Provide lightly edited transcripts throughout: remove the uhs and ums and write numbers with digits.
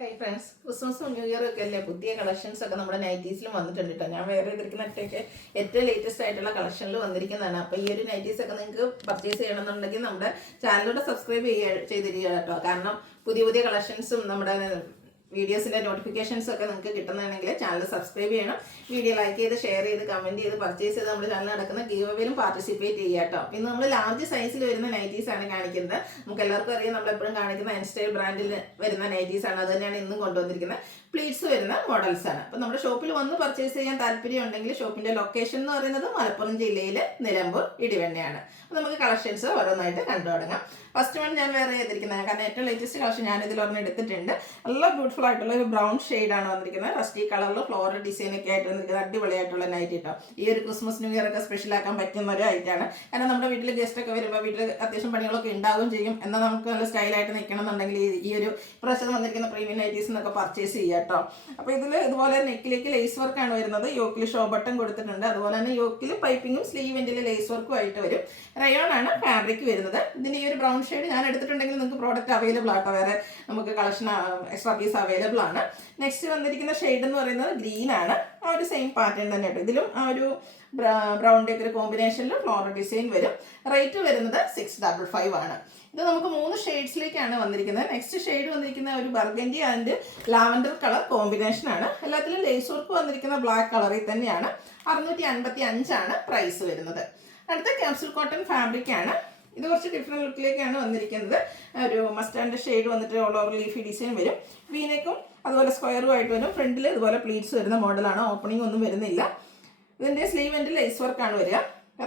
Hi friends, ക്രിസ്മസും new ഇയറും ഒക്കെ അല്ലേ, പുതിയ കളക്ഷൻസ് ഒക്കെ നമ്മുടെ നൈറ്റീസിലും വന്നിട്ടുണ്ട് കേട്ടോ. ഞാൻ വേറെ ചെയ്തിരിക്കുന്നതൊക്കെ ഏറ്റവും ലേറ്റസ്റ്റ് ആയിട്ടുള്ള കളക്ഷനിൽ വന്നിരിക്കുന്നതാണ്. അപ്പോൾ ഈ ഒരു നൈറ്റീസ് ഒക്കെ നിങ്ങൾക്ക് പർച്ചേസ് ചെയ്യണമെന്നുണ്ടെങ്കിൽ നമ്മുടെ ചാനലിലൂടെ സബ്സ്ക്രൈബ് ചെയ്തിരിക്കുക കേട്ടോ. കാരണം പുതിയ പുതിയ കളക്ഷൻസും നമ്മുടെ വീഡിയോസിൻ്റെ നോട്ടിഫിക്കേഷൻസ് ഒക്കെ നിങ്ങൾക്ക് കിട്ടുന്നതാണെങ്കിൽ ചാനൽ സബ്സ്ക്രൈബ് ചെയ്യണം. വീഡിയോ ലൈക്ക് ചെയ്ത് ഷെയർ ചെയ്ത് കമൻറ്റ് ചെയ്ത് പർച്ചേസ് ചെയ്ത് നമ്മുടെ ചാനൽ നടക്കുന്ന ഗീവ് അവേയിലും പാർട്ടിസിപ്പേറ്റ് ചെയ്യുക കേട്ടോ. ഇന്ന് നമ്മൾ ലാർജ് സൈസിൽ വരുന്ന നൈറ്റീസ് ആണ് കാണിക്കുന്നത്. നമുക്ക് എല്ലാവർക്കും അറിയാം, നമ്മളെപ്പോഴും കാണിക്കുന്ന എൻസ്റ്റൈൽ ബ്രാൻഡിൽ വരുന്ന നൈറ്റീസ് ആണ്. അത് തന്നെയാണ് ഇന്നും കൊണ്ടുവന്നിരിക്കുന്നത്. പ്ലീറ്റ്സ് വരുന്ന മോഡൽസ് ആണ്. അപ്പോൾ നമ്മുടെ ഷോപ്പിൽ വന്ന് പർച്ചേസ് ചെയ്യാൻ താല്പര്യം ഉണ്ടെങ്കിൽ ഷോപ്പിൻ്റെ ലൊക്കേഷൻ എന്ന് പറയുന്നത് മലപ്പുറം ജില്ലയിൽ നിലമ്പൂർ ഇടിവണ്ണയാണ്. അപ്പോൾ നമുക്ക് കളക്ഷൻസ് ഓരോന്നായിട്ട് കണ്ടു തുടങ്ങാം. ഫസ്റ്റ് വൺ ഞാൻ വേറെ ചെയ്തിരിക്കുന്നത്, കാരണം ഏറ്റവും ലേറ്റസ്റ്റ് കളക്ഷൻ ഞാൻ ഇതിൽ ഒരെണ്ണം എടുത്തിട്ടുണ്ട്. നല്ല ബ്യൂട്ടിഫുൾ ആയിട്ടുള്ള ഒരു ബ്രൗൺ ഷെയ്ഡാണ് വന്നിരിക്കുന്നത്. റസ്റ്റി കളറിൽ ഫ്ലോറൽ ഡിസൈൻ ഒക്കെ ആയിട്ട് വന്നിരിക്കുന്നത്. അടിപൊളിയായിട്ടുള്ള നൈറ്റ് കേട്ടോ. ഈ ഒരു ക്രിസ്മസ് ന്യൂ ഇയർ ഒക്കെ സ്പെഷ്യലാക്കാൻ പറ്റുന്ന ഒരു ഐറ്റാണ്. കാരണം നമ്മുടെ വീട്ടിൽ ഗസ്റ്റ് ഒക്കെ വരുമ്പോൾ വീട്ടിൽ അത്യാവശ്യം പണികളൊക്കെ ഉണ്ടാവുകയും ചെയ്യും. എന്നാൽ നമുക്ക് നല്ല സ്റ്റൈലായിട്ട് നിൽക്കണം എന്നുണ്ടെങ്കിൽ ഈ ഒരു പ്രശ്നം വന്നിരിക്കുന്ന പ്രീമിയം നൈറ്റീസ് എന്നൊക്കെ പർച്ചേസ് ചെയ്യുക കേട്ടോ. അപ്പോൾ ഇതിൽ ഇതുപോലെ നെക്കിലേക്ക് ലേസ് വർക്കാണ് വരുന്നത്. യോക്കിൽ ഷോ ബട്ടൺ കൊടുത്തിട്ടുണ്ട്. അതുപോലെ തന്നെ യോക്കിൽ പൈപ്പിങ്ങും സ്ലീവ് എൻഡിൽ ലേസ് വർക്കും ആയിട്ട് വരും. റയോൺ ആണ് ഫാബ്രിക് വരുന്നത്. ഇതിൻ്റെ ഈ ഒരു ബ്രൗൺ ഷെയ്ഡ് ഞാൻ എടുത്തിട്ടുണ്ടെങ്കിൽ നിങ്ങൾക്ക് പ്രോഡക്റ്റ് അവൈലബിൾ ആട്ടോ. വേറെ നമുക്ക് കളക്ഷൻ എക്സ്ട്രാ പീസ് അവൈലബിൾ ആണ്. നെക്സ്റ്റ് വന്നിരിക്കുന്ന ഷെയ്ഡ് എന്ന് പറയുന്നത് ഗ്രീൻ ആണ്. ആ ഒരു സെയിം പാറ്റേൺ തന്നെ കേട്ടോ. ഇതിലും ആ ഒരു ബ്രൗണിൻ്റെ ഒക്കെ ഒരു കോമ്പിനേഷനിൽ ഫ്ലോറൽ ഡിസൈൻ വരും. റേറ്റ് വരുന്നത് 655 ആണ്. ഇത് നമുക്ക് 3 ഷെയ്ഡ്സിലേക്കാണ് വന്നിരിക്കുന്നത്. നെക്സ്റ്റ് ഷെയ്ഡ് വന്നിരിക്കുന്ന ഒരു burgundy and lavender colour combination ആണ്. എല്ലാത്തിലും ലേസ് വർക്ക് വന്നിരിക്കുന്ന ബ്ലാക്ക് കളറിൽ തന്നെയാണ്. 655 ആണ് പ്രൈസ് വരുന്നത്. അടുത്ത ക്യാപ്സൂൾ കോട്ടൺ ഫാബ്രിക് ആണ്. ഇത് കുറച്ച് ഡിഫറെൻറ്റ് ലുക്കിലേക്കാണ് വന്നിരിക്കുന്നത്. ഒരു മസ്റ്റാൻഡ് ഷെയ്ഡ് വന്നിട്ട് ഓൾ ഓവർ ലീഫി ഡിസൈൻ വരും. വീനെക്കും അതുപോലെ സ്ക്വയറും ആയിട്ട് വരും. ഫ്രണ്ടിൽ ഇതുപോലെ പ്ലീറ്റ്സ് വരുന്ന മോഡലാണ്. ഓപ്പണിംഗ് ഒന്നും വരുന്നില്ല. ഇതിൻ്റെ സ്ലീവ് ആൻഡ് ലേസ് വർക്കാണ് വരിക.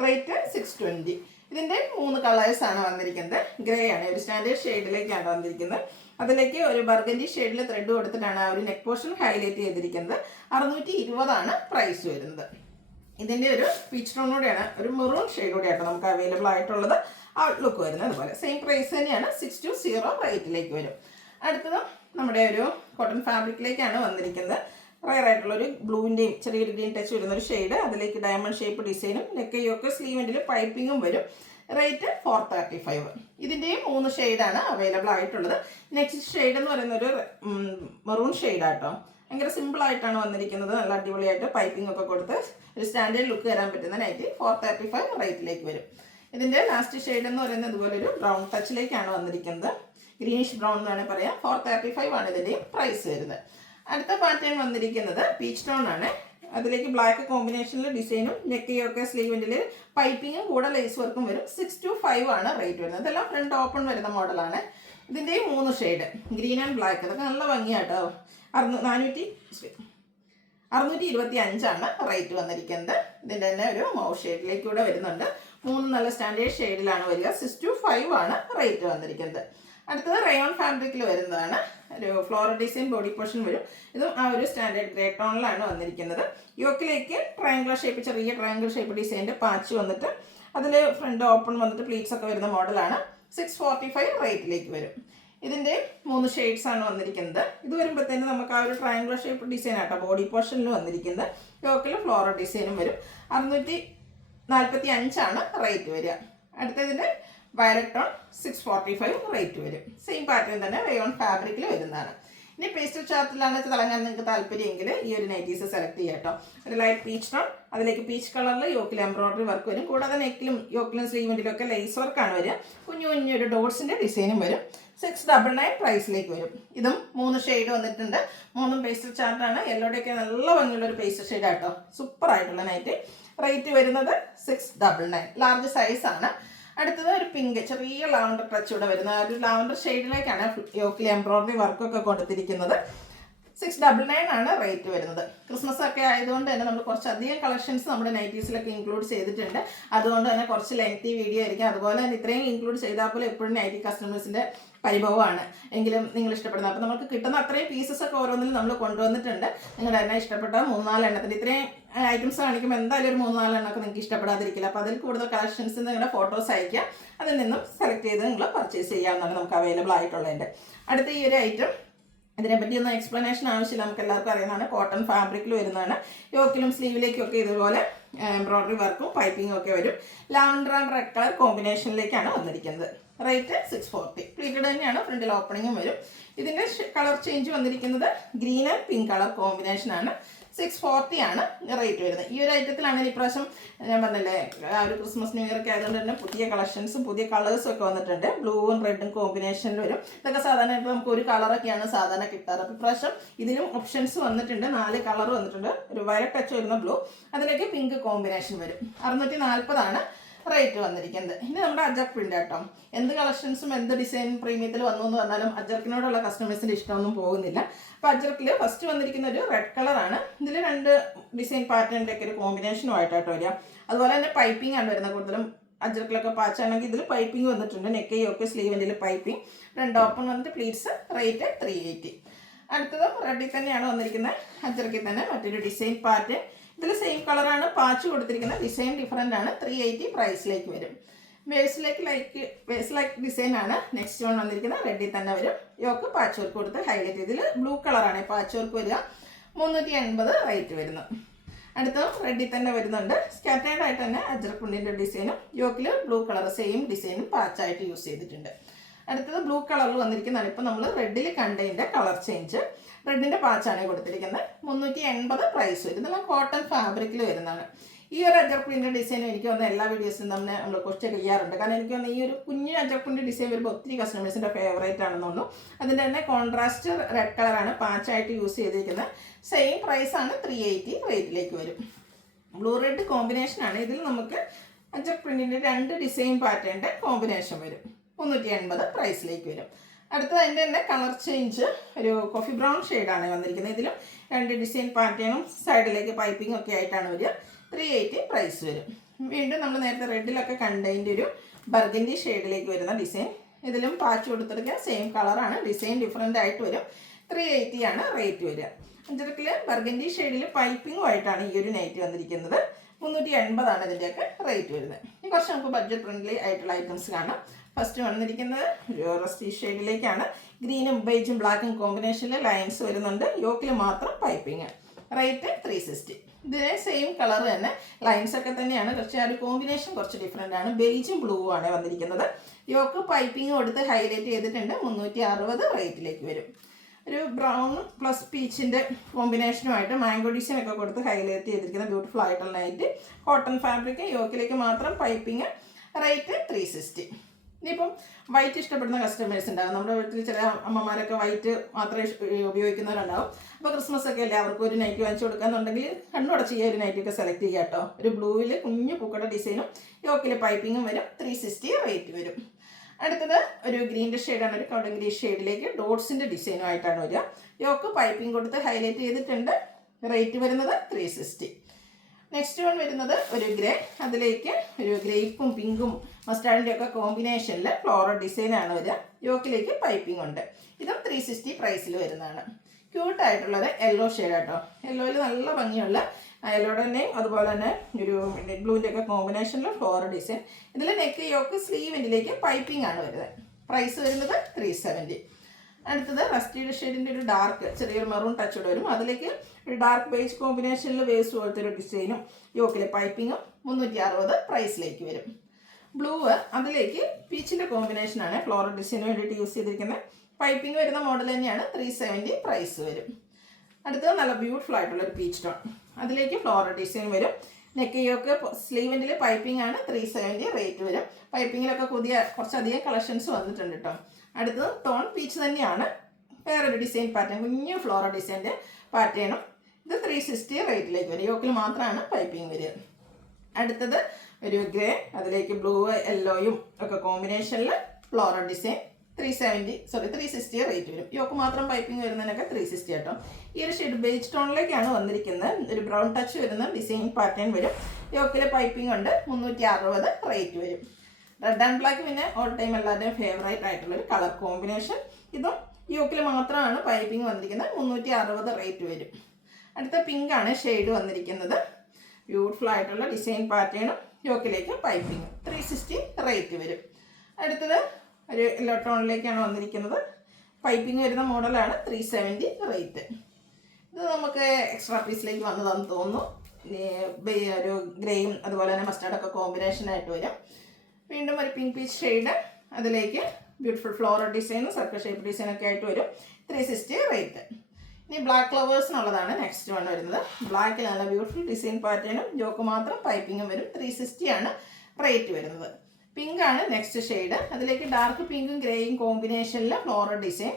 റേറ്റ് 620. ഇതിൻ്റെ 3 കളേഴ്സാണ് വന്നിരിക്കുന്നത്. ഗ്രേ ആണ്, ഒരു സ്റ്റാൻഡേർഡ് ഷെയ്ഡിലേക്കാണ് വന്നിരിക്കുന്നത്. അതിലേക്ക് ഒരു ബർഗൻഡി ഷെയ്ഡിൽ ത്രെഡ് കൊടുത്തിട്ടാണ് ആ ഒരു നെക്ക് പോർഷൻ ഹൈലൈറ്റ് ചെയ്തിരിക്കുന്നത്. 620 ആണ് പ്രൈസ് വരുന്നത്. ഇതിൻ്റെ ഒരു പീച്ച് ടോണോടെയാണ്, ഒരു മെറൂൺ ഷെയ്ഡോടെയാണ് നമുക്ക് അവൈലബിൾ ആയിട്ടുള്ളത്. ഔട്ട്ലുക്ക് വരുന്നത് അതുപോലെ സെയിം പ്രൈസ് തന്നെയാണ്. 620 റേറ്റിലേക്ക് വരും. അടുത്തത് നമ്മുടെ ഒരു കോട്ടൺ ഫാബ്രിക്കിലേക്കാണ് വന്നിരിക്കുന്നത്. റയർ ആയിട്ടുള്ളൊരു ബ്ലൂവിൻ്റെയും ചെറിയൊരു ഗ്രീൻ ടച്ച് വരുന്നൊരു ഷെയ്ഡ്. അതിലേക്ക് ഡയമണ്ട് ഷേപ്പ് ഡിസൈനും നെക്കയൊക്കെ സ്ലീവെൻറ്റിൽ പൈപ്പിങ്ങും വരും. റേറ്റ് 435. ഇതിൻ്റെയും 3 ഷെയ്ഡാണ് അവൈലബിൾ ആയിട്ടുള്ളത്. നെക്സ്റ്റ് ഷെയ്ഡ് എന്ന് പറയുന്ന ഒരു മെറൂൺ ഷെയ്ഡാട്ടോ. ഭയങ്കര സിമ്പിളായിട്ടാണ് വന്നിരിക്കുന്നത്. നല്ല അടിപൊളിയായിട്ട് പൈപ്പിംഗ് ഒക്കെ കൊടുത്ത് ഒരു സ്റ്റാൻഡേർഡ് ലുക്ക് തരാൻ പറ്റുന്ന നൈറ്റ് 435 റേറ്റിലേക്ക് വരും. ഇതിൻ്റെ ലാസ്റ്റ് ഷെയ്ഡ് എന്ന് പറയുന്നത് ഇതുപോലൊരു ബ്രൗൺ ടച്ചിലേക്കാണ് വന്നിരിക്കുന്നത്. ഗ്രീനിഷ് ബ്രൗൺ എന്ന് വേണമെങ്കിൽ പറയാം. 435 ആണ് ഇതിൻ്റെയും പ്രൈസ് വരുന്നത്. അടുത്ത പാറ്റേൺ വന്നിരിക്കുന്നത് പീച്ച് ടോൺ ആണ്. അതിലേക്ക് ബ്ലാക്ക് കോമ്പിനേഷനിൽ ഡിസൈനും നെക്കയൊക്കെ സ്ലീവെൻറ്റിൽ പൈപ്പിങ്ങും കൂടെ ലേസ് വർക്കും വരും. 625 ആണ് റേറ്റ് വരുന്നത്. ഇതെല്ലാം ഫ്രണ്ട് ഓപ്പൺ വരുന്ന മോഡലാണ്. ഇതിൻ്റെയും 3 ഷെയ്ഡ് ഗ്രീൻ ആൻഡ് ബ്ലാക്ക്. അതൊക്കെ നല്ല ഭംഗിയാട്ടോ. 625 ആണ് റേറ്റ് വന്നിരിക്കുന്നത്. ഇതിൻ്റെ തന്നെ ഒരു മൗ ഷെയ്ഡിലേക്ക് കൂടെ വരുന്നുണ്ട്. 3 നല്ല സ്റ്റാൻഡേർഡ് ഷെയ്ഡിലാണ് വരിക. 625 ആണ് റേറ്റ് വന്നിരിക്കുന്നത്. അടുത്തത് റയോൺ ഫാബ്രിക്കിൽ വരുന്നതാണ്. ഒരു ഫ്ലോറൽ ഡിസൈൻ ബോഡി പോർഷൻ വരും. ഇതും ആ ഒരു സ്റ്റാൻഡേർഡ് ഗ്രേ ടോണിലാണ് വന്നിരിക്കുന്നത്. യോക്കിലേക്ക് ട്രയാങ്കിൾ ഷേപ്പ്, ചെറിയ ട്രയാങ്കിൾ ഷേപ്പ് ഡിസൈൻ്റെ പാച്ച് വന്നിട്ട് അതിൽ ഫ്രണ്ട് ഓപ്പൺ വന്നിട്ട് പ്ലീറ്റ്സ് ഒക്കെ വരുന്ന മോഡലാണ്. 645 റേറ്റിലേക്ക് വരും. ഇതിൻ്റെ 3 ഷെയ്ഡ്സ് ആണ് വന്നിരിക്കുന്നത്. ഇത് വരുമ്പോഴത്തേന് നമുക്ക് ആ ഒരു ട്രയാങ്കിൾ ഷേപ്പ് ഡിസൈൻ ആട്ടോ ബോഡി പോർഷനിൽ വന്നിരിക്കുന്നത്. യോക്കിൽ ഫ്ലോറൽ ഡിസൈനും വരും. 645 ആണ് റേറ്റ് വരിക. അടുത്തതിൻ്റെ വയലറ്റ് ടോൺ 645 റേറ്റ് വരും. സെയിം പാറ്റേൺ തന്നെ റയോൺ ഫാബ്രിക്കിൽ വരുന്നതാണ്. ഇനി പേസ്റ്റൽ ചാർട്ടിലാണ് തിളങ്ങാൻ നിങ്ങൾക്ക് താല്പര്യമെങ്കിൽ ഈ ഒരു നൈറ്റീസ് സെലക്ട് ചെയ്യാം കേട്ടോ. ഒരു ലൈറ്റ് പീച്ച് ടോൺ, അതിലേക്ക് പീച്ച് കളറിൽ യോക്കിൽ എംബ്രോയിഡറി വർക്ക് വരും. കൂടാതെ നെക്കിലും യോക്കിലും സ്ലീവെൻറ്റിലൊക്കെ ലേസ് വർക്കാണ് വരിക. കുഞ്ഞു കുഞ്ഞൊരു ഡോട്ട്സിൻ്റെ ഡിസൈനും വരും. 699 പ്രൈസിലേക്ക് വരും. ഇതും 3 ഷെയ്ഡ് വന്നിട്ടുണ്ട്. 3 പേസ്റ്റൽ ചാർട്ടാണ്. യെല്ലോടെയൊക്കെ നല്ല ഭംഗിയുള്ളൊരു പേസ്റ്റൽ ഷെയ്ഡ് ആട്ടോ. സൂപ്പർ ആയിട്ടുള്ള നൈറ്റ്. റേറ്റ് വരുന്നത് 699. ലാർജ് സൈസാണ്. അടുത്തത് ഒരു പിങ്ക് ചെറിയ ലാവൻഡർ ടച്ച് ഇവിടെ വരുന്ന ഒരു ലാവൻഡർ ഷെയ്ഡിലേക്കാണ് യോക്കിൽ എംബ്രോയിഡറി വർക്കൊക്കെ കൊടുത്തിരിക്കുന്നത്. 699 ആണ് റേറ്റ് വരുന്നത്. ക്രിസ്മസ് ഒക്കെ ആയതുകൊണ്ട് തന്നെ നമ്മൾ കുറച്ചധികം കളക്ഷൻസ് നമ്മുടെ നൈറ്റീസിലൊക്കെ ഇൻക്ലൂഡ് ചെയ്തിട്ടുണ്ട്. അതുകൊണ്ട് തന്നെ കുറച്ച് ലെങ്തി വീഡിയോ ആയിരിക്കും. അതുപോലെ തന്നെ ഇത്രയും ഇൻക്ലൂഡ് ചെയ്താൽ പോലും എപ്പോഴും നൈറ്റി കസ്റ്റമേഴ്സിൻ്റെ പരിഭവമാണ്. എങ്കിലും നിങ്ങൾ ഇഷ്ടപ്പെടുന്നത്. അപ്പോൾ നമുക്ക് കിട്ടുന്ന അത്രയും പീസസ് ഒക്കെ ഓരോന്നിലും നമ്മൾ കൊണ്ടുവന്നിട്ടുണ്ട്. നിങ്ങളുടെ തന്നെ ഇഷ്ടപ്പെട്ട 3-4 എണ്ണത്തിന് ഇത്രയും ഐറ്റംസ് കാണിക്കുമ്പോൾ എന്തായാലും ഒരു 3-4 എണ്ണമൊക്കെ നിങ്ങൾക്ക് ഇഷ്ടപ്പെടാതിരിക്കില്ല. അപ്പോൾ അതിൽ കൂടുതൽ കളക്ഷൻസ് നിങ്ങളുടെ ഫോട്ടോസ് അയക്കുക. അതിൽ നിന്നും സെലക്ട് ചെയ്ത് നിങ്ങൾ പർച്ചേസ് ചെയ്യാവുന്നതാണ് നമുക്ക് അവൈലബിൾ ആയിട്ടുള്ളതിൻ്റെ. അടുത്ത ഈ ഒരു ഐറ്റം ഇതിനെപ്പറ്റി ഒന്നും എക്സ്പ്ലനേഷൻ ആവശ്യമില്ല, നമുക്ക് എല്ലാവർക്കും അറിയുന്നതാണ്. കോട്ടൺ ഫാബ്രിക്കിൽ വരുന്നതാണ്. യോക്കിലും സ്ലീവിലേക്കും ഒക്കെ ഇതുപോലെ എംബ്രോയിഡറി വർക്കും പൈപ്പിങ്ങും ഒക്കെ വരും. ലാവൻഡർ ആൻഡ് റെഡ് കളർ കോമ്പിനേഷനിലേക്കാണ് വന്നിരിക്കുന്നത്. റേറ്റ് 640. പ്ലീറ്റഡ് തന്നെയാണ്. ഫ്രണ്ടിൽ ഓപ്പണിങ്ങും വരും. ഇതിൻ്റെ കളർ ചേഞ്ച് വന്നിരിക്കുന്നത് ഗ്രീൻ ആൻഡ് പിങ്ക് കളർ കോമ്പിനേഷനാണ്. 640 ആണ് റേറ്റ് വരുന്നത്. ഈ ഒരു ഐറ്റത്തിലാണ് ഇപ്രാവശ്യം ഞാൻ പറഞ്ഞില്ലേ ആ ഒരു ക്രിസ്മസ് ന്യൂ ഇയർ ഒക്കെ ആയതുകൊണ്ട് തന്നെ പുതിയ കളക്ഷൻസും പുതിയ കളേഴ്സും ഒക്കെ വന്നിട്ടുണ്ട്. ബ്ലൂവും റെഡും കോമ്പിനേഷനിൽ വരും. ഇതൊക്കെ സാധാരണയായിട്ട് നമുക്ക് ഒരു കളറൊക്കെയാണ് സാധാരണ കിട്ടാറ്. അപ്പോൾ ഇപ്രാവശ്യം ഇതിനും ഓപ്ഷൻസ് വന്നിട്ടുണ്ട്. 4 കളർ വന്നിട്ടുണ്ട്. ഒരു വയലറ്റ് ടച്ച് വരുന്ന ബ്ലൂ, അതിലേക്ക് പിങ്ക് കോമ്പിനേഷൻ വരും. 640 ആണ് റേറ്റ് വന്നിരിക്കുന്നത്. ഇനി നമ്മുടെ അജർക്ക് പ്രിന്റ് കേട്ടോ. എന്ത് കളക്ഷൻസും എന്ത് ഡിസൈൻ പ്രീമിയത്തിൽ വന്നു എന്ന് പറഞ്ഞാലും അജർക്കിനോടുള്ള കസ്റ്റമേഴ്സിൻ്റെ ഇഷ്ടമൊന്നും പോകുന്നില്ല. അപ്പോൾ അജർക്കിൽ ഫസ്റ്റ് വന്നിരിക്കുന്ന ഒരു റെഡ് കളറാണ്. ഇതിൽ 2 ഡിസൈൻ പാറ്റേണിൻ്റെ ഒക്കെ ഒരു കോമ്പിനേഷനുമായിട്ടാട്ടോ വരിക. അതുപോലെ തന്നെ പൈപ്പിംഗ് ആണ് വരുന്നത്. കൂടുതലും അജർക്കിലൊക്കെ പാച്ചാണെങ്കിൽ ഇതിൽ പൈപ്പിംഗ് വന്നിട്ടുണ്ട്. നെക്കയൊക്കെ സ്ലീവിൻ്റെ പൈപ്പിംഗ്, 2 ഓപ്പൺ വന്നിട്ട് പ്ലീറ്റ്സ്. റേറ്റ് 380. അടുത്തതും റെഡിൽ തന്നെയാണ് വന്നിരിക്കുന്നത്. അജർക്കിൽ തന്നെ മറ്റൊരു ഡിസൈൻ പാറ്റേൺ. ഇതിൽ സെയിം കളറാണ് പാച്ച് കൊടുത്തിരിക്കുന്നത്. ഡിസൈൻ ഡിഫറൻ്റ് ആണ്. 380 പ്രൈസിലേക്ക് വരും. വേഴ്സ് ലൈക്ക് ഡിസൈൻ ആണ് നെക്സ്റ്റ് വൺ വന്നിരിക്കുന്നത്. റെഡിൽ തന്നെ വരും. യോക്ക് പാച്ച് വർക്ക് കൊടുത്ത് ഹൈലൈറ്റ്. ഇതിൽ ബ്ലൂ കളറാണ് പാച്ച് വർക്ക് വരിക. 380 റേറ്റ് വരുന്നു. അടുത്തതും റെഡിൽ തന്നെ വരുന്നുണ്ട്. സ്കാറ്റേർഡ് ആയിട്ട് തന്നെ അജർക്ക് പ്രിന്റിൻ്റെ ഡിസൈനും യോക്കിൽ ബ്ലൂ കളർ സെയിം ഡിസൈനും പാച്ചായിട്ട് യൂസ് ചെയ്തിട്ടുണ്ട്. അടുത്തത് ബ്ലൂ കളറിൽ വന്നിരിക്കുന്നതാണ്. ഇപ്പോൾ നമ്മൾ റെഡിൽ കണ്ടതിൻ്റെ കളർ ചേഞ്ച്. റെഡിൻ്റെ പാച്ചാണ് കൊടുത്തിരിക്കുന്നത്. 380 പ്രൈസ് വരും. ഇതെല്ലാം കോട്ടൺ ഫാബ്രിക്കിൽ വരുന്നതാണ്. ഈ ഒരു അജർക്ക് പ്രിൻ്റ് ഡിസൈൻ എനിക്ക് വന്ന എല്ലാ വീഡിയോസിലും നമ്മൾ ക്വസ്റ്റ്യൻ ചെയ്യാറുണ്ട്. കാരണം എനിക്ക് വന്ന ഈ ഒരു കുഞ്ഞു അജർക്ക് പ്രിൻ്റ് ഡിസൈൻ വരുമ്പോൾ ഒത്തിരി കസ്റ്റമേഴ്സിൻ്റെ ഫേവറേറ്റ് ആണെന്ന് തോന്നുന്നു. അതിൻ്റെ തന്നെ കോൺട്രാസ്റ്റ് റെഡ് കളറാണ് പാച്ചായിട്ട് യൂസ് ചെയ്തിരിക്കുന്നത്. സെയിം പ്രൈസാണ്. 380 റേറ്റിലേക്ക് വരും. ബ്ലൂ റെഡ് കോമ്പിനേഷനാണ്. ഇതിൽ നമുക്ക് അജർക്ക് പ്രിൻറ്റിൻ്റെ 2 ഡിസൈൻ പാറ്റേണിൻ്റെ കോമ്പിനേഷൻ വരും. 380 പ്രൈസിലേക്ക് വരും. അടുത്തത് അതിൻ്റെ തന്നെ കളർ ചേഞ്ച് ഒരു കോഫി ബ്രൗൺ ഷെയ്ഡാണ് വന്നിരിക്കുന്നത്. ഇതിലും 2 ഡിസൈൻ പാറ്റേണും സൈഡിലേക്ക് പൈപ്പിംഗ് ഒക്കെ ആയിട്ടാണ് വരിക. 380 പ്രൈസ് വരും. വീണ്ടും നമ്മൾ നേരത്തെ റെഡിലൊക്കെ കണ്ടതിൻ്റെ ഒരു ബർഗൻഡി ഷെയ്ഡിലേക്ക് വരുന്ന ഡിസൈൻ. ഇതിലും പാച്ച് കൊടുത്തിരിക്കുക സെയിം കളറാണ്. ഡിസൈൻ ഡിഫറൻ്റ് ആയിട്ട് വരും. 380 ആണ് റേറ്റ് വരിക. അഞ്ചരക്കിൽ ബർഗൻഡി ഷെയ്ഡിൽ പൈപ്പിങ്ങുമായിട്ടാണ് ഈ ഒരു നൈറ്റ് വന്നിരിക്കുന്നത്. 380 ആണ് ഇതിൻ്റെയൊക്കെ റേറ്റ് വരുന്നത്. ഇനി കുറച്ച് നമുക്ക് ബഡ്ജറ്റ് ഫ്രണ്ട്ലി ആയിട്ടുള്ള ഐറ്റംസ് കാണാം. ഫസ്റ്റ് വന്നിരിക്കുന്നത് ഒരു റസ്റ്റി ഷെയ്ഡിലേക്കാണ്. ഗ്രീനും ബേജും ബ്ലാക്കും കോമ്പിനേഷനിൽ ലൈൻസ് വരുന്നുണ്ട്. യോക്കിൽ മാത്രം പൈപ്പിങ്. റേറ്റ് 360. ഇതിന് സെയിം കളർ തന്നെ ലൈൻസ് ഒക്കെ തന്നെയാണ്. പക്ഷേ ആ ഒരു കോമ്പിനേഷൻ കുറച്ച് ഡിഫറെൻ്റ് ആണ്. ബേജും ബ്ലൂ ആണ് വന്നിരിക്കുന്നത്. യോക്ക് പൈപ്പിംഗ് കൊടുത്ത് ഹൈലൈറ്റ് ചെയ്തിട്ടുണ്ട്. 360 റേറ്റിലേക്ക് വരും. ഒരു ബ്രൗൺ പ്ലസ് പീച്ചിൻ്റെ കോമ്പിനേഷനുമായിട്ട് മാംഗോ ഡിസൈൻ ഒക്കെ കൊടുത്ത് ഹൈലൈറ്റ് ചെയ്തിരിക്കുന്ന ബ്യൂട്ടിഫുൾ ആയിട്ടുള്ള നൈറ്റ്. Cotton fabric. യോക്കിലേക്ക് മാത്രം പൈപ്പിംഗ്. റേറ്റ് 360. ഇനിയിപ്പം വൈറ്റ് ഇഷ്ടപ്പെടുന്ന കസ്റ്റമേഴ്സ് ഉണ്ടാകും. നമ്മുടെ വീട്ടിൽ ചില അമ്മമാരൊക്കെ വൈറ്റ് മാത്രമേ ഉപയോഗിക്കുന്നവരുണ്ടാവും. അപ്പോൾ ക്രിസ്മസ് ഒക്കെ അല്ലേ അവർക്ക് ഒരു നൈറ്റ് വാങ്ങിച്ചു കൊടുക്കാന്നുണ്ടെങ്കിൽ കണ്ണുടച്ച് ഈ ഒരു നൈറ്റൊക്കെ സെലക്ട് ചെയ്യുക കേട്ടോ. ഒരു ബ്ലൂവിൽ കുഞ്ഞു പൂക്കട ഡിസൈനും യോക്കിൽ പൈപ്പിങ്ങും വരും. 360 റേറ്റ് വരും. അടുത്തത് ഒരു ഗ്രീൻ്റെ ഷെയ്ഡാണ്. ഒരു കൗണ്ടൻ ഗ്രീൻ ഷെയ്ഡിലേക്ക് ഡോട്ട്സിൻ്റെ ഡിസൈനുമായിട്ടാണ് വരിക. യോക്ക് പൈപ്പിംഗ് കൊടുത്ത് ഹൈലൈറ്റ് ചെയ്തിട്ടുണ്ട്. റേറ്റ് വരുന്നത് 360. നെക്സ്റ്റ് വൺ വരുന്നത് ഒരു ഗ്രേ. അതിലേക്ക് ഒരു ഗ്രേപ്പും പിങ്കും മസ്റ്റാർഡിൻ്റെ ഒക്കെ കോമ്പിനേഷനിൽ ഫ്ലോറൽ ഡിസൈനാണ് വരിക. യോക്കിലേക്ക് പൈപ്പിംഗ് ഉണ്ട്. ഇതും 360 പ്രൈസിൽ വരുന്നതാണ്. ക്യൂട്ടായിട്ടുള്ളത് യെല്ലോ ഷെയ്ഡ് കേട്ടോ. യെല്ലോയിൽ നല്ല ഭംഗിയുള്ള യെല്ലോയുടെ തന്നെയും അതുപോലെ തന്നെ ഒരു ബ്ലൂവിൻ്റെ ഒക്കെ കോമ്പിനേഷനിൽ ഫ്ലോറൽ ഡിസൈൻ. ഇതിൽ നെക്ക് യോക്ക് സ്ലീവിൻ്റിലേക്ക് പൈപ്പിംഗ് ആണ് വരുന്നത്. പ്രൈസ് വരുന്നത് 370. അടുത്തത് റസ്റ്റിയുടെ ഷെയ്ഡിൻ്റെ ഒരു ഡാർക്ക് ചെറിയൊരു മെറൂൺ ടച്ചോടെ വരും. അതിലേക്ക് ഒരു ഡാർക്ക് ബേജ് കോമ്പിനേഷനിൽ വേസ്റ്റ് പോലത്തെ ഡിസൈനും യോക്കിലെ പൈപ്പിങ്ങും. 360 പ്രൈസിലേക്ക് വരും. ബ്ലൂ അതിലേക്ക് പീച്ചിൻ്റെ കോമ്പിനേഷനാണ് ഫ്ലോറൽ ഡിസൈന് വേണ്ടിയിട്ട് യൂസ് ചെയ്തിരിക്കുന്നത്. പൈപ്പിംഗ് വരുന്ന മോഡൽ തന്നെയാണ്. 370 പ്രൈസ് വരും. അടുത്തത് നല്ല ബ്യൂട്ടിഫുൾ ആയിട്ടുള്ളൊരു പീച്ച് ടോൺ. അതിലേക്ക് ഫ്ലോറൽ ഡിസൈൻ വരും. നെക്ക് യോക്ക് സ്ലീവിൻ്റെ പൈപ്പിംഗ് ആണ്. 370 റേറ്റ് വരും. പൈപ്പിങ്ങിലൊക്കെ കുറച്ചധികം കളക്ഷൻസ് വന്നിട്ടുണ്ട് കേട്ടോ. അടുത്തത് ടോൺ പീച്ച് തന്നെയാണ്. വേറൊരു ഡിസൈൻ പാറ്റേൺ കുഞ്ഞു ഫ്ലോറൽ ഡിസൈൻ്റെ പാറ്റേണും. ഇത് 360 റേറ്റിലേക്ക് വരും. യോക്കിൽ മാത്രമാണ് പൈപ്പിംഗ് വരിക. അടുത്തത് ഒരു ഗ്രേ. അതിലേക്ക് ബ്ലൂ യെല്ലോയും ഒക്കെ കോമ്പിനേഷനിൽ ഫ്ലോറൽ ഡിസൈൻ. 360 റേറ്റ് വരും. യോക്ക് മാത്രം പൈപ്പിംഗ് വരുന്നതിനൊക്കെ 360 കേട്ടോ. ഈ ഒരു ഷെയ്ഡ് ബേജ് ടോണിലേക്കാണ് വന്നിരിക്കുന്നത്. ഒരു ബ്രൗൺ ടച്ച് വരുന്ന ഡിസൈൻ പാറ്റേൺ വരും. യോക്കിലെ പൈപ്പിംഗ് ഉണ്ട്. 360 റേറ്റ് വരും. റെഡ് ആൻഡ് ബ്ലാക്ക് പിന്നെ ഓൾ ടൈം എല്ലാവരുടെയും ഫേവറേറ്റ് ആയിട്ടുള്ളൊരു കളർ കോമ്പിനേഷൻ. ഇതും യോക്കിൽ മാത്രമാണ് പൈപ്പിംഗ് വന്നിരിക്കുന്നത്. 360 റേറ്റ് വരും. അടുത്ത പിങ്ക് ആണ് ഷെയ്ഡ് വന്നിരിക്കുന്നത്. ബ്യൂട്ടിഫുൾ ആയിട്ടുള്ള ഡിസൈൻ പാറ്റേണും യോക്കിലേക്ക് പൈപ്പിംഗ്. 360 റേറ്റ് വരും. അടുത്തത് ഒരു യെല്ലോ ടോണിലേക്കാണ് വന്നിരിക്കുന്നത്. പൈപ്പിംഗ് വരുന്ന മോഡലാണ്. 370 റേറ്റ്. ഇത് നമുക്ക് എക്സ്ട്രാ പീസിലേക്ക് വന്നതാണെന്ന് തോന്നുന്നു. ഒരു ഗ്രേയും അതുപോലെ തന്നെ മസ്റ്റാർഡൊക്കെ കോമ്പിനേഷനായിട്ട് വരും. വീണ്ടും ഒരു പിങ്ക് പീച്ച് ഷെയ്ഡ്. അതിലേക്ക് ബ്യൂട്ടിഫുൾ ഫ്ലോറൽ ഡിസൈനും സർക്കിൾ ഷേപ്പ് ഡിസൈനൊക്കെ ആയിട്ട് വരും. 360 റേറ്റ്. ഇനി ബ്ലാക്ക് ഫ്ലവേഴ്സിനുള്ളതാണ് നെക്സ്റ്റ് വൺ വരുന്നത്. ബ്ലാക്കിൽ നല്ല ബ്യൂട്ടിഫുൾ ഡിസൈൻ പാറ്റേണും യോക്ക് മാത്രം പൈപ്പിങ്ങും വരും. 360 ആണ് റേറ്റ് വരുന്നത്. പിങ്ക് ആണ് നെക്സ്റ്റ് ഷെയ്ഡ്. അതിലേക്ക് ഡാർക്ക് പിങ്കും ഗ്രേയും കോമ്പിനേഷനിൽ ഫ്ലോറൽ ഡിസൈൻ,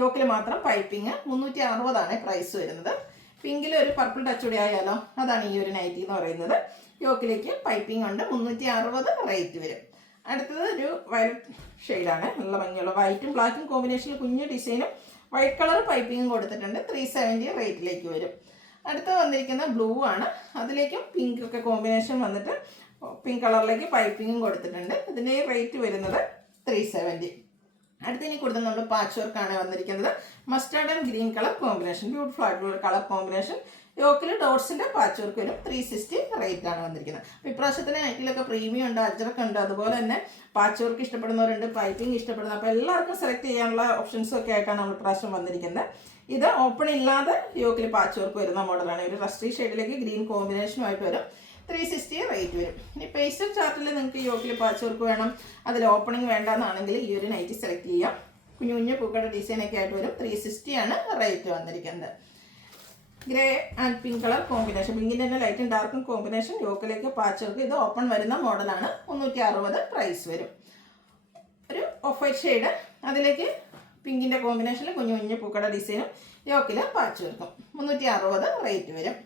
യോക്കിൽ മാത്രം പൈപ്പിംഗ്. 360 പ്രൈസ് വരുന്നത്. പിങ്കിൽ ഒരു പർപ്പിൾ ടച്ച് കൂടി ആയാലോ, അതാണ് ഈ ഒരു നൈറ്റി എന്ന് പറയുന്നത്. യോക്കിലേക്ക് പൈപ്പിംഗ് ഉണ്ട്. 360 റേറ്റ് വരും. അടുത്തത് ഒരു വയലറ്റ് ഷെയ്ഡാണ്, നല്ല ഭംഗിയുള്ള വൈറ്റും ബ്ലാക്കും കോമ്പിനേഷനിൽ കുഞ്ഞു ഡിസൈനും വൈറ്റ് കളർ പൈപ്പിങ്ങും കൊടുത്തിട്ടുണ്ട്. 370 റേറ്റിലേക്ക് വരും. അടുത്ത് വന്നിരിക്കുന്ന ബ്ലൂ ആണ്, അതിലേക്കും പിങ്ക് ഒക്കെ കോമ്പിനേഷൻ വന്നിട്ട് പിങ്ക് കളറിലേക്ക് പൈപ്പിങ്ങും കൊടുത്തിട്ടുണ്ട്. ഇതിൻ്റെ റേറ്റ് വരുന്നത് 370. അടുത്തതിന് കൂടുതൽ നമ്മൾ പാച്ച് വർക്കാണ് വന്നിരിക്കുന്നത്. Mustard and green colour combination, beautiful ആയിട്ടുള്ള കളർ കോമ്പിനേഷൻ. യോക്കിൽ ഡോട്ട്സിൻ്റെ പാച്ച് വർക്ക് വരും. 360 റേറ്റ് ആണ് വന്നിരിക്കുന്നത്. അപ്പോൾ ഇപ്രാവശ്യത്തിന് നൈറ്റിലൊക്കെ പ്രീമിയം ഉണ്ട്, അജ്രക്ക് ഉണ്ട്, അതുപോലെ തന്നെ പാച്ച് വർക്ക് ഇഷ്ടപ്പെടുന്നവരുണ്ട്, പൈപ്പിംഗ് ഇഷ്ടപ്പെടുന്നത്. അപ്പോൾ എല്ലാവർക്കും സെലക്ട് ചെയ്യാനുള്ള ഓപ്ഷൻസും ഒക്കെ ആയിട്ടാണ് നമ്മൾ ഇപ്രാവശ്യം വന്നിരിക്കുന്നത്. ഇത് ഓപ്പൺ ഇല്ലാതെ യോക്കിൽ പാച്ച് വർക്ക് വരുന്ന മോഡലാണ്. ഒരു റസ്റ്റി ഷെയ്ഡിലേക്ക് ഗ്രീൻ കോമ്പിനേഷനുമായിട്ട് വരും. 360 റേറ്റ് വരും. ഇനി പേസ്റ്റൽ ചാർട്ടിൽ നിങ്ങൾക്ക് യോക്കിൽ പാച്ച് വർക്ക് വേണം, അതിൽ ഓപ്പണിംഗ് വേണ്ടെന്നാണെങ്കിൽ ഈ ഒരു നൈറ്റി സെലക്ട് ചെയ്യാം. കുഞ്ഞു കുഞ്ഞു പൂക്കളുടെ ഡിസൈനൊക്കെ ആയിട്ട് വരും. 360 ആണ് റേറ്റ് വന്നിരിക്കുന്നത്. Grey and pink colour combination, പിങ്കിൻ്റെ തന്നെ ലൈറ്റും ഡാർക്കും കോമ്പിനേഷൻ, യോക്കിലേക്ക് പാച്ച് വർക്ക്. ഇത് ഓപ്പൺ വരുന്ന മോഡലാണ്. 360 പ്രൈസ് വരും. ഒരു ഓഫ് വൈറ്റ് ഷെയ്ഡ്, അതിലേക്ക് പിങ്കിൻ്റെ കോമ്പിനേഷനിൽ കുഞ്ഞു കുഞ്ഞു പൂക്കളുടെ ഡിസൈനും യോക്കിൽ പാച്ച് വർക്കും. 360 റേറ്റ് വരും.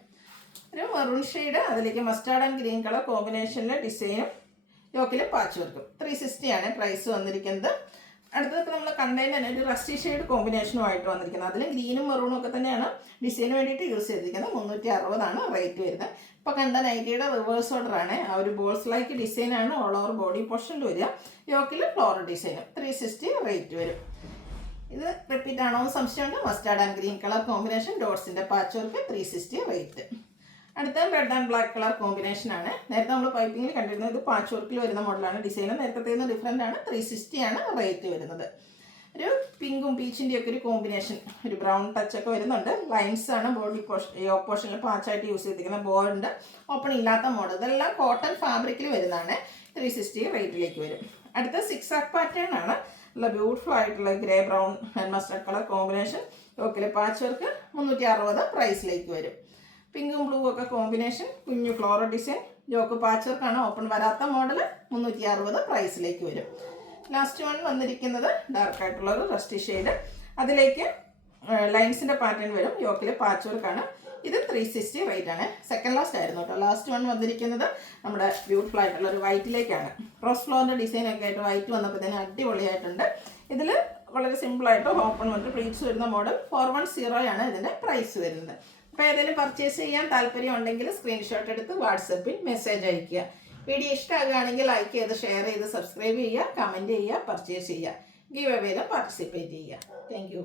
ഒരു മെറൂൺ ഷെയ്ഡ്, അതിലേക്ക് മസ്റ്റാർഡ് ആൻഡ് ഗ്രീൻ കളർ കോമ്പിനേഷനിലെ ഡിസൈനും യോക്കിൽ പാച്ച് വർക്കും. 360 ആണ് പ്രൈസ് വന്നിരിക്കുന്നത്. അടുത്തതൊക്കെ നമ്മൾ കണ്ടതിന് തന്നെ ഒരു റസ്റ്റി ഷെയ്ഡ് കോമ്പിനേഷനുമായിട്ട് വന്നിരിക്കുന്നത്. അതിൽ ഗ്രീനും മെറൂണും ഒക്കെ തന്നെയാണ് ഡിസൈന് വേണ്ടിയിട്ട് യൂസ് ചെയ്തിരിക്കുന്നത്. 360 റേറ്റ് വരുന്നത്. ഇപ്പോൾ കണ്ട നൈറ്റിയുടെ റിവേഴ്സ് ഓർഡറാണ്. ആ ഒരു ബോൾസ് ലൈക്ക് ഡിസൈനാണ് ഓൾ ഓവർ ബോഡി പോർഷനിൽ വരിക. യോക്കിൽ ഫ്ലോറൽ ഡിസൈനും. 360 റേറ്റ് വരും. ഇത് റിപ്പീറ്റ് ആണോ എന്ന് സംശയമുണ്ട്. Mustard and green colour combination, ഡോട്ട്സിൻ്റെ പാച്ച് വർക്ക്. 360 റേറ്റ്. അടുത്ത red and black colour combination ആണ്. നേരത്തെ നമ്മൾ പൈപ്പിങ്ങിൽ കണ്ടിരുന്നത്. ഇത് പാച്ച് വർക്കിൽ വരുന്ന മോഡലാണ്. ഡിസൈൻ നേരത്തെ ഡിഫറെൻ്റ് ആണ്. 360 ആണ് റേറ്റ് വരുന്നത്. ഒരു പിങ്കും പീച്ചിൻ്റെ ഒക്കെ ഒരു കോമ്പിനേഷൻ, ഒരു ബ്രൗൺ ടച്ചൊക്കെ വരുന്നുണ്ട്. ലൈൻസ് ആണ് ബോഡി പോർഷനിൽ പാച്ചായിട്ട് യൂസ് ചെയ്തിരിക്കുന്ന. ബോർഡിൻ്റെ ഓപ്പൺ ഇല്ലാത്ത മോഡൽ. ഇതെല്ലാം കോട്ടൺ ഫാബ്രിക്കിൽ വരുന്നതാണ്. 360 റേറ്റിലേക്ക് വരും. അടുത്ത 6 ആക്ക് പാറ്റേൺ ആണ്. നല്ല ബ്യൂട്ടിഫുൾ ആയിട്ടുള്ള grey brown and mustard colour combination, യോക്കിലെ പാച്ച് വർക്ക്. 360 പ്രൈസിലേക്ക് വരും. പിങ്കും ബ്ലൂ ഒക്കെ കോമ്പിനേഷൻ, കുഞ്ഞു ഫ്ലോറൽ ഡിസൈൻ, യോക്ക് പാച്ച് വർക്കാണ്. ഓപ്പൺ വരാത്ത മോഡൽ. 360 പ്രൈസിലേക്ക് വരും. ലാസ്റ്റ് വൺ വന്നിരിക്കുന്നത് ഡാർക്ക് ആയിട്ടുള്ള ഒരു റസ്റ്റി ഷെയ്ഡ്, അതിലേക്ക് ലൈൻസിൻ്റെ പാറ്റേൺ വരും. യോക്കിൽ പാച്ച് വർക്കാണ്. ഇത് 360 റേറ്റ് ആണ്. സെക്കൻഡ് ലാസ്റ്റ് ആയിരുന്നു കേട്ടോ. ലാസ്റ്റ് വൺ വന്നിരിക്കുന്നത് നമ്മുടെ ബ്യൂട്ടിഫുൾ ആയിട്ടുള്ള ഒരു വൈറ്റിലേക്കാണ്. റോസ് ഫ്ലോറിൻ്റെ ഡിസൈനൊക്കെ ആയിട്ട് വൈറ്റ് വന്നപ്പോഴത്തേനും അടിപൊളിയായിട്ടുണ്ട്. ഇതിൽ വളരെ സിമ്പിളായിട്ട് ഓപ്പൺ വന്നിട്ട് പ്ലീറ്റ്സ് വരുന്ന മോഡൽ. 410 ആണ് ഇതിൻ്റെ പ്രൈസ് വരുന്നത്. അപ്പോൾ ഏതെങ്കിലും പർച്ചേസ് ചെയ്യാൻ താല്പര്യം ഉണ്ടെങ്കിൽ സ്ക്രീൻഷോട്ട് എടുത്ത് വാട്സപ്പിൽ മെസ്സേജ് അയയ്ക്കുക. വീഡിയോ ഇഷ്ടമാകുകയാണെങ്കിൽ ലൈക്ക് ചെയ്ത് ഷെയർ ചെയ്ത് സബ്സ്ക്രൈബ് ചെയ്യുക, കമൻറ്റ് ചെയ്യുക, പർച്ചേസ് ചെയ്യുക, ഗീവ് അവേയിലും പാർട്ടിസിപ്പേറ്റ് ചെയ്യുക. Thank you.